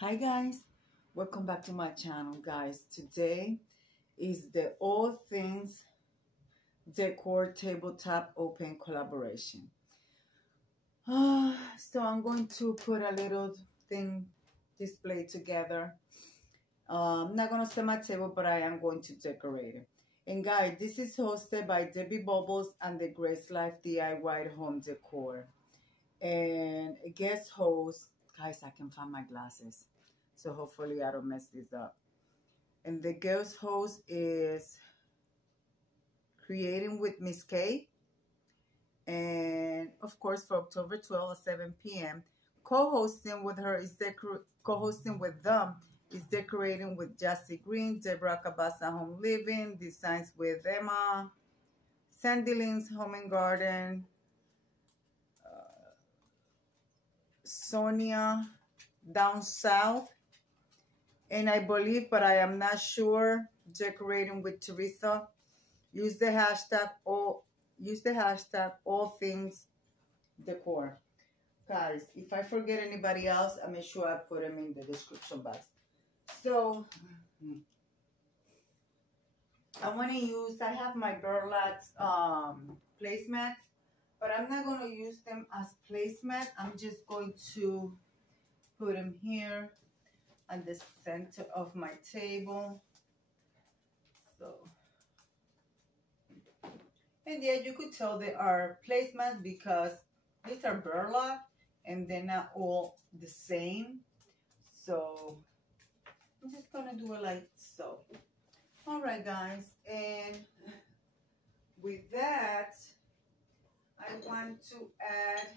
Hi guys, welcome back to my channel guys. Today is the All Things Decor Tabletop Open collaboration. So I'm going to put a little thing display together. I'm not going to set my table, but I am going to decorate it. And guys, this is hosted by Debbie Bubbles and the Grace Life DIY Home Decor. And guest host, guys, I can find my glasses. So hopefully I don't mess this up. And the guest host is Creating with Miss K. And of course for October 12th at 7 p.m. Co-hosting with her is co-hosting with them is Decorating with Jassy Green, Deborah Cabasa Home Living, Designs with Emma, Sandy Lynn's Home and Garden, Sonia Down South, and I believe, but I am not sure, Decorating with Teresa. Use the hashtag all things decor. Guys, if I forget anybody else, I'll make sure I put them in the description box. So I have my burlap placemats, but I'm not going to use them as placemats. I'm just going to put them here at the center of my table. So, and yeah, you could tell they are placemats because these are burlap and they're not all the same. So I'm just gonna do it like so. All right, guys, and with that, I want to add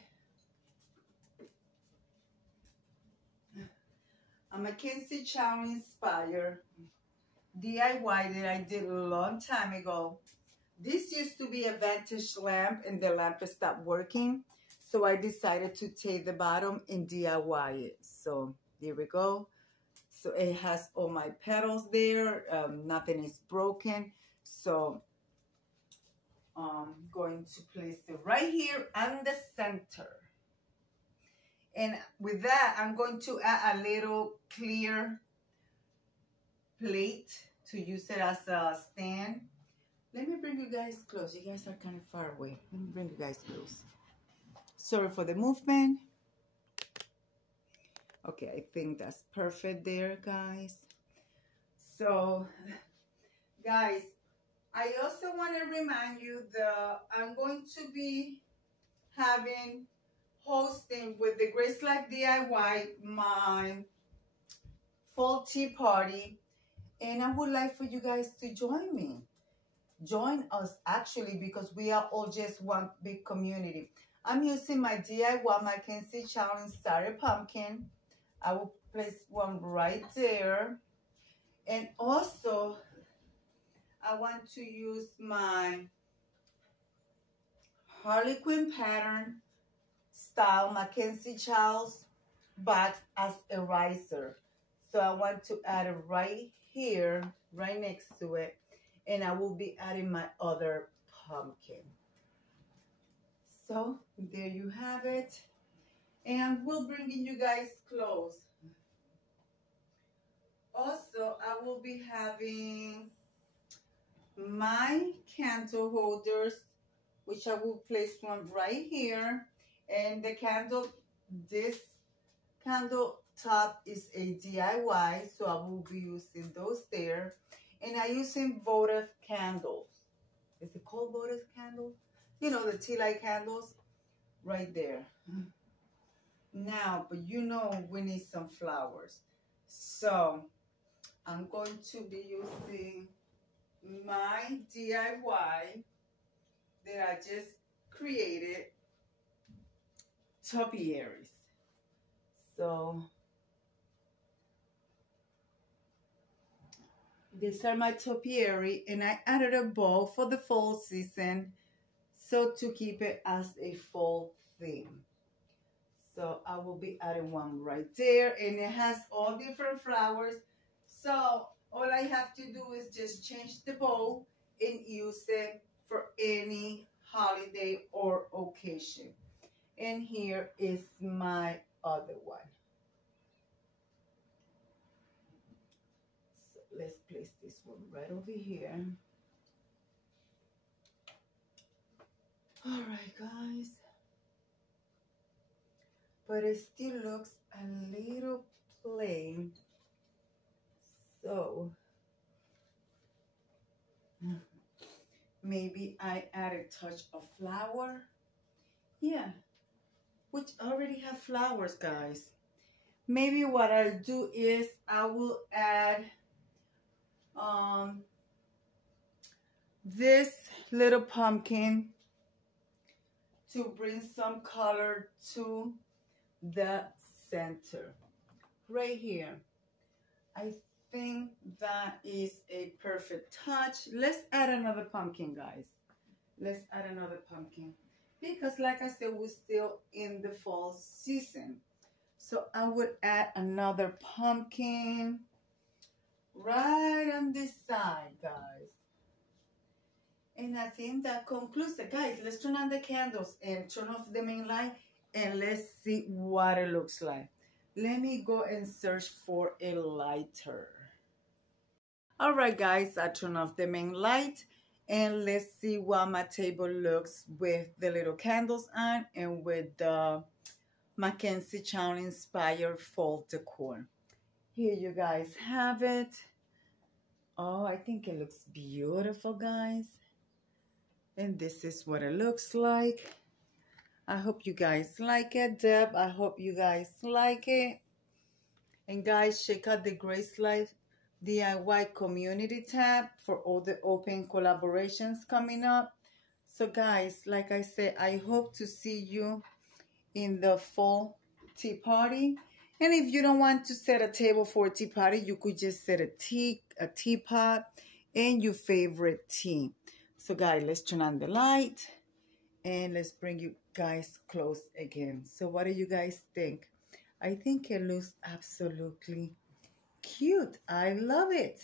a Mackenzie Chow inspired DIY that I did a long time ago. This used to be a vintage lamp and the lamp stopped working. So I decided to take the bottom and DIY it. So there we go. So it has all my petals there. Nothing is broken. So I'm going to place it right here in the center. And with that, I'm going to add a little clear plate to use it as a stand. Let me bring you guys close. You guys are kind of far away. Let me bring you guys close. Sorry for the movement. Okay, I think that's perfect there, guys. So, guys, I also want to remind you that I'm going to be hosting with the Grace Life DIY my fall tea party, and I would like for you guys to join me. Join us actually, because we are all just one big community. I'm using my DIY Mackenzie Challenge Starter Pumpkin. I will place one right there. And also, I want to use my Harlequin pattern style Mackenzie Child's box as a riser. So I want to add it right here, right next to it. And I will be adding my other pumpkin. So there you have it. And we'll bring you guys close. Also, I will be having my candle holders, which I will place one right here. And the candle, this candle top is a DIY, so I will be using those there. And I'm using votive candles. Is it called votive candles? You know, the tea light candles right there. Now, but you know we need some flowers. So I'm going to be using my DIY that I just created, topiaries. So these are my topiary, and I added a bowl for the fall season, so to keep it as a fall theme. So I will be adding one right there, and it has all different flowers. So all I have to do is just change the bowl and use it for any holiday or occasion. And here is my other one. let's place this one right over here. All right, guys. But it still looks a little plain. So maybe I add a touch of flower. Yeah, which already have flowers, guys. Maybe what I'll do is I will add this little pumpkin to bring some color to the center right here. I think that is a perfect touch. Let's add another pumpkin, guys. Let's add another pumpkin because, like I said, we're still in the fall season. So I would add another pumpkin right on this side, guys. And I think that concludes it. Guys, let's turn on the candles and turn off the main light and let's see what it looks like. Let me go and search for a lighter. All right, guys, I turn off the main light and let's see what my table looks with the little candles on and with the Mackenzie Chow inspired fall decor. Here you guys have it. Oh, I think it looks beautiful, guys. And this is what it looks like. I hope you guys like it, Deb. I hope you guys like it. And guys, check out the Grace Life DIY community tab for all the open collaborations coming up. So guys, like I said, I hope to see you in the fall tea party. And if you don't want to set a table for a tea party, you could just set a teapot and your favorite tea. So guys, let's turn on the light and let's bring you guys close again. So what do you guys think? I think it looks absolutely cute. I love it.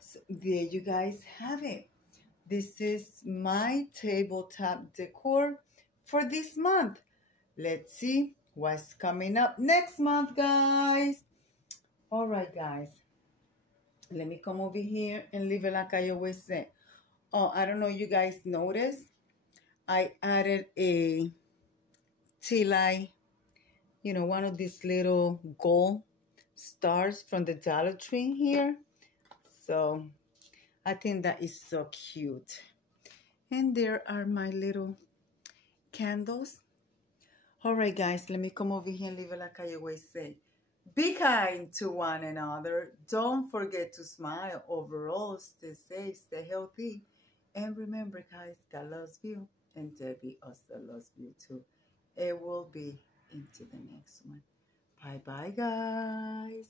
So there you guys have it. This is my tabletop decor for this month. Let's see what's coming up next month, guys. All right, guys. Let me come over here and leave it like I always say. Oh, I don't know if you guys noticed. I added a tea light, you know, one of these little gold stars from the Dollar Tree here. So I think that is so cute. And there are my little candles. All right, guys, let me come over here and leave it like I always say. Be kind to one another. Don't forget to smile. Overall, stay safe, stay healthy. And remember, guys, God loves you. And Debbie also loves you too. It will be into the next one. Bye-bye, guys.